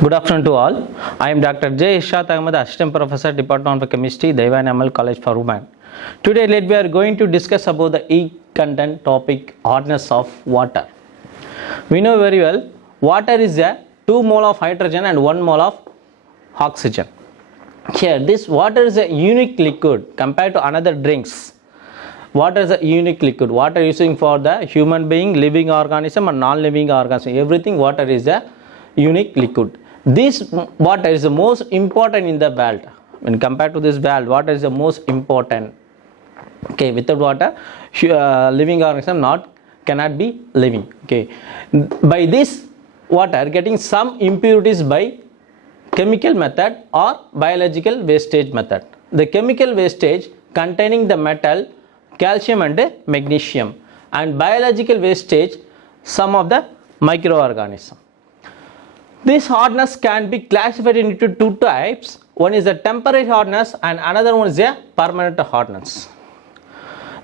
Good afternoon to all. I am Dr. J. Irshad Ahamed, Assistant Professor, Department of Chemistry, Theivanai Ammal College for Women. Today we are going to discuss about the E-content topic, hardness of water. We know very well, water is a 2 mole of hydrogen and 1 mole of oxygen. Here, this water is a unique liquid compared to another drinks. Water is a unique liquid. Water using for the human being, living organism and non-living organism. Everything water is a unique liquid. This water is the most important in the world. When compared to this world, water is the most important. Okay, without water, living organism cannot be living. Okay, by this water getting some impurities by chemical method or biological wastage method. The chemical wastage containing the metal, calcium and magnesium, and biological wastage some of the microorganisms. This hardness can be classified into two types. One is a temporary hardness and another one is a permanent hardness.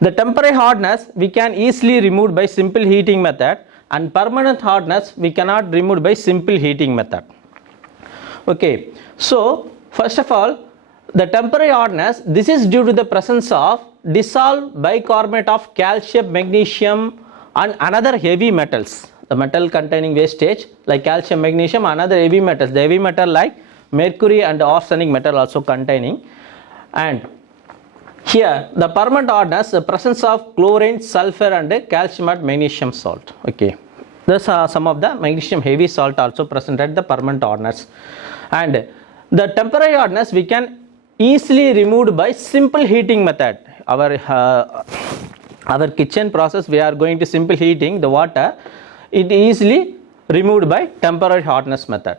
The temporary hardness we can easily remove by simple heating method, and permanent hardness we cannot remove by simple heating method. Okay, so first of all, the temporary hardness, this is due to the presence of dissolved bicarbonate of calcium, magnesium and another heavy metals. The metal containing wastage like calcium, magnesium, another heavy metals. The heavy metal like mercury and arsenic metal also containing. And here the permanent hardness, the presence of chlorine, sulfur and calcium and magnesium salt. Okay, these are some of the magnesium heavy salt also present at the permanent hardness. And the temporary hardness we can easily removed by simple heating method. Our kitchen process, we are going to simple heating the water. It easily removed by temporary hardness method.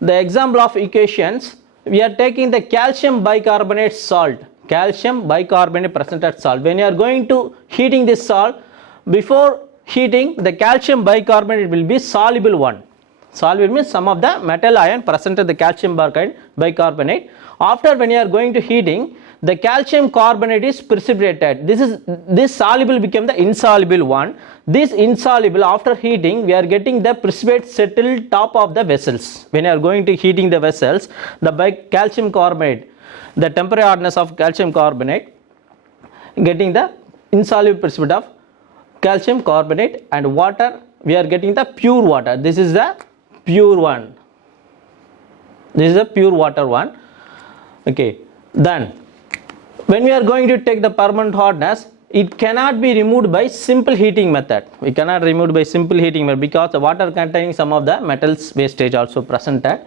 The example of equations, we are taking the calcium bicarbonate salt. Calcium bicarbonate presented salt. When you are going to heating this salt, before heating the calcium bicarbonate will be soluble one. Soluble means some of the metal ion presented the calcium bicarbonate. After when you are going to heating, the calcium carbonate is precipitated. This soluble became the insoluble one. This insoluble, after heating, we are getting the precipitate settled top of the vessels. When you are going to heating the vessels, the calcium carbonate, the temporary hardness of calcium carbonate, getting the insoluble precipitate of calcium carbonate, and water, we are getting the pure water. This is the pure one. This is the pure water one. Okay, then when we are going to take the permanent hardness, it cannot be removed by simple heating method. We cannot remove by simple heating method because the water containing some of the metals wastage also presented.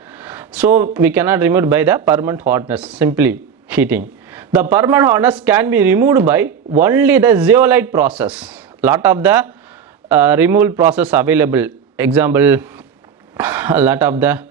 So we cannot remove by the permanent hardness, simply heating. The permanent hardness can be removed by only the zeolite process. Lot of the removal process available. Example, a lot of the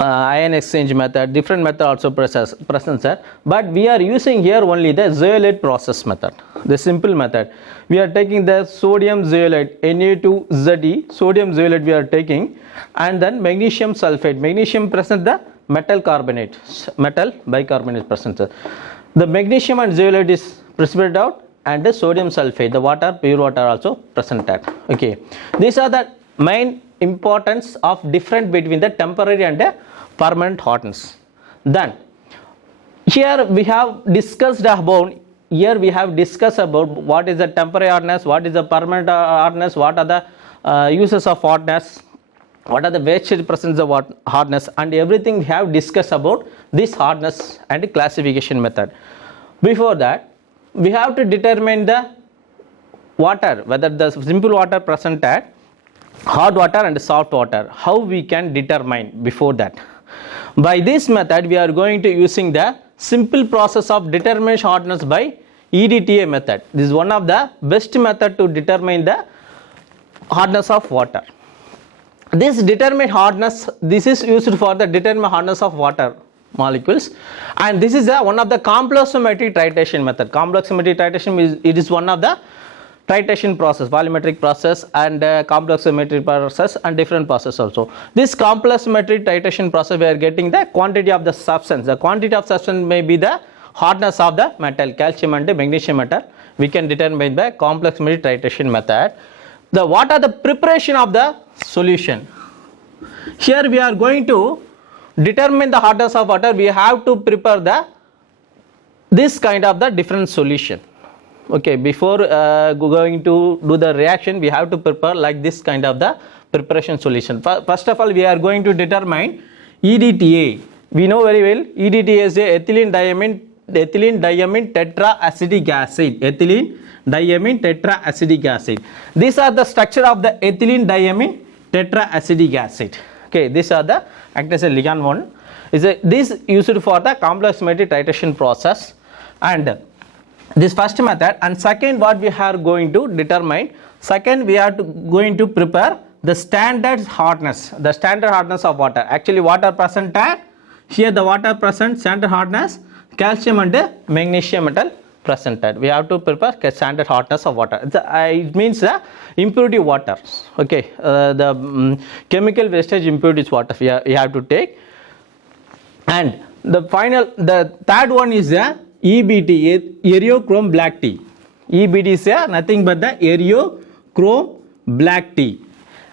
ion exchange method, different method also present sir, but we are using here only the zeolite process method, the simple method. We are taking the sodium zeolite, Na2Ze, sodium zeolite we are taking, and then magnesium sulfate. Magnesium present the metal carbonate, metal bicarbonate present sir. The magnesium and zeolite is precipitated out, and the sodium sulfate, the water, pure water also presented. Okay, these are the main importance of difference between the temporary and the permanent hardness. Then here we have discussed about what is the temporary hardness, what is the permanent hardness, what are the uses of hardness, what are the wastage presence of hardness, and everything we have discussed about this hardness and classification method. Before that, we have to determine the water, whether the simple water presented, hard water and soft water. How we can determine before that? By this method, we are going to using the simple process of determination hardness by EDTA method. This is one of the best method to determine the hardness of water. This determined hardness, this is used for the determined hardness of water molecules, and this is one of the complexometric titration method. Complexometric titration is one of the titration process, volumetric process and complexometric process and different process also. This complexometric titration process, we are getting the quantity of the substance. The quantity of substance may be the hardness of the metal, calcium and magnesium metal. We can determine by complexometric titration method. What are the preparation of the solution? Here we are going to determine the hardness of water. We have to prepare this kind of the different solution. Okay, before going to do the reaction, we have to prepare like this kind of the preparation solution. First of all, we are going to determine EDTA. We know very well EDTA is a ethylene diamine tetra acetic acid. Ethylene diamine tetra acetic acid. These are the structure of the ethylene diamine tetra acetic acid. Okay, these are the act as a ligand one. This used for the complexometric titration process, and this first method. And second, what we are going to determine, second we are going to prepare the standard hardness of water. Actually water present here, the water present standard hardness, calcium and magnesium metal presented. We have to prepare standard hardness of water. It means the impurity water. Okay, the chemical wastage impurities water we have to take. And the third one is the EBT, Eriochrome black tea. EBT is nothing but the Eriochrome black tea.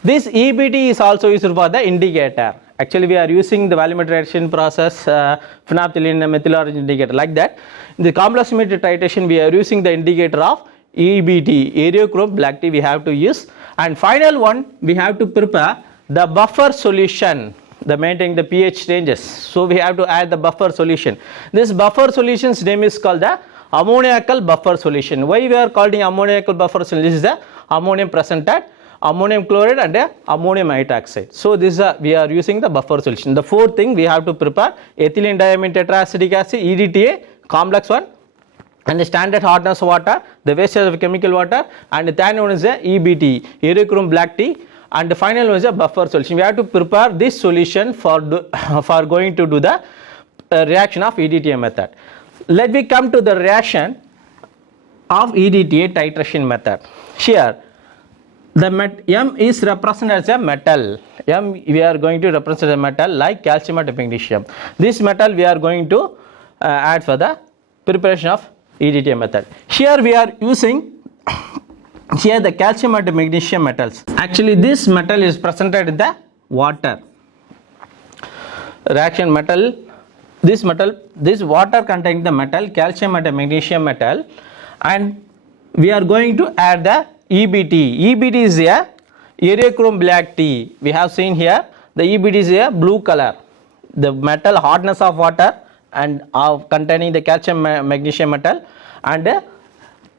This EBT is also used for the indicator. Actually we are using the volumetric process, phenolphthalein methyl orange indicator, like that. In the complexometric titration we are using the indicator of EBT, Eriochrome black tea we have to use. And final one, we have to prepare the buffer solution, the maintaining the pH ranges. So we have to add the buffer solution. This buffer solution's name is called the ammoniacal buffer solution. Why we are calling ammoniacal buffer solution? This is the ammonium presented, ammonium chloride and ammonium hydroxide. So this is we are using the buffer solution. The fourth thing we have to prepare ethylene diamine tetra acetic acid, EDTA, complex one, and the standard hardness water, the wastage of chemical water, and the third one is the EBT, Eriochrome black tea, and the final one is a buffer solution. We have to prepare this solution for going to do the reaction of EDTA method. Let me come to the reaction of EDTA titration method. Here the M is represented as a metal. M we are going to represent a metal like calcium and magnesium. This metal we are going to add for the preparation of EDTA method. Here we are using here the calcium and magnesium metals. Actually this metal is presented in the water. Reaction metal, this water containing the metal calcium and magnesium metal, and we are going to add the EBT. EBT is a Eriochrome black tea. We have seen here the EBT is a blue color. The metal hardness of water and containing the calcium magnesium metal, and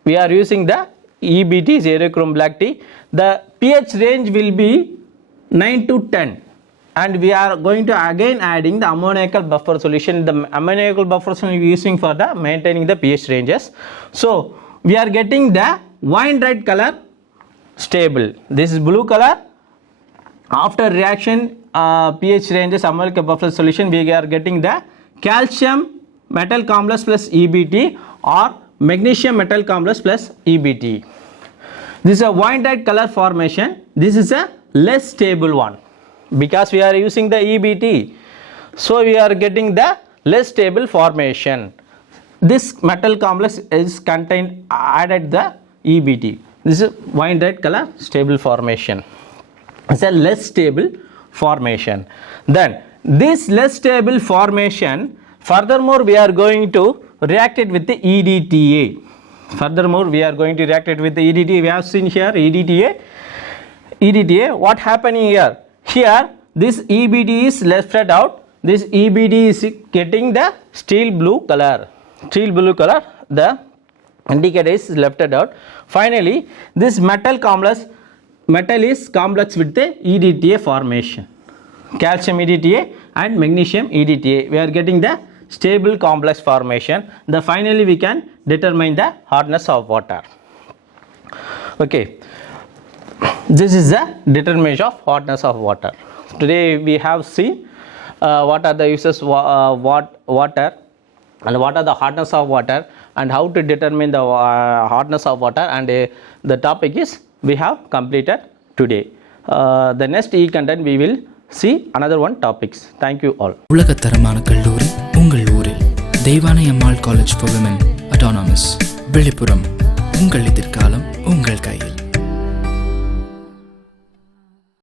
we are using the EBT is Eriochrome black tea. The pH range will be 9 to 10, and we are going to again adding the ammoniacal buffer solution. The ammoniacal buffer solution we are using for the maintaining the pH ranges. So we are getting the wine red color stable. This is blue color. After reaction pH ranges ammoniacal buffer solution, we are getting the calcium metal complex plus EBT or magnesium metal complex plus EBT. This is a wine red color formation. This is a less stable one because we are using the EBT. So we are getting the less stable formation. This metal complex is contained added the EBT. This is wine red color stable formation. It's a less stable formation. Then this less stable formation, furthermore we are going to react it with the EDTA. Furthermore we are going to react it with the EDTA. We have seen here EDTA. What happening here? Here this EBT is left out. This EBT is getting the steel blue color. The indicator is left out. Finally this metal is complex with the EDTA formation. Calcium EDTA and magnesium EDTA. We are getting the stable complex formation. Finally we can determine the hardness of water. Okay, this is the determination of hardness of water. Today we have seen what are the uses of water and what are the hardness of water and how to determine the hardness of water, and the topic is we have completed today. The next e-content we will see another one topics. Thank you all. உலகத்தரமான கல்லூரி உங்கள் ஊரில் Deivanai Ammal college for women autonomous Villupuram. உங்கள் எதிர்காலம் உங்கள் கையில்.